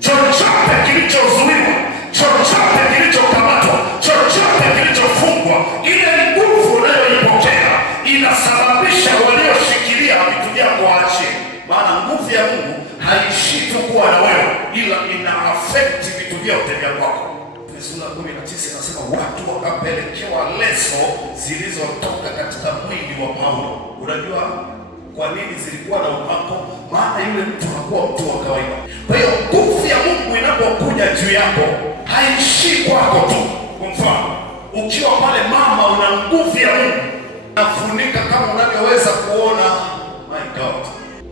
Chochote kilichozuiwa, chochote kilichokamatwa, chochote kilichofungwa, ile nguvu unayoipokea inasababisha walioshikilia vitu vyako waachie. Maana nguvu ya Mungu haishii tu kuwa na wewe, ila ina affect vitu vyote vya kwako. Sura 19 inasema watu wakapelekewa leso zilizotoka katika mwili wa Paulo. Unajua kwa nini zilikuwa na upako? Maana yule mtu hakuwa mtu wa kawaida. Kwa hiyo nguvu ya Mungu inapokuja juu yako haishii kwako tu. Kwa mfano, ukiwa pale mama, una nguvu ya Mungu nafunika kama unavyoweza kuona. My God,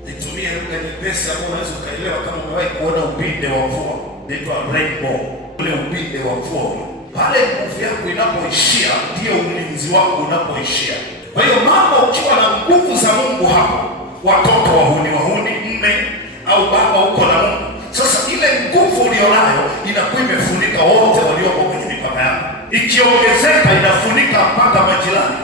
nitumie lugha nyepesi ambayo unaweza ukaelewa. Kama umewahi kuona upinde wa mvua, inaitwa rainbow, ule upinde wa mvua pale, nguvu yako inapoishia ndio ulinzi wako unapoishia. Kwa hiyo mama, ukiwa na nguvu za Mungu hapo, watoto wahuni, mme au baba uko na Mungu, sasa ile nguvu ulionayo inakuwa imefunika wote walioko kwenye mipaka yako. Ikiongezeka inafunika mpaka majirani.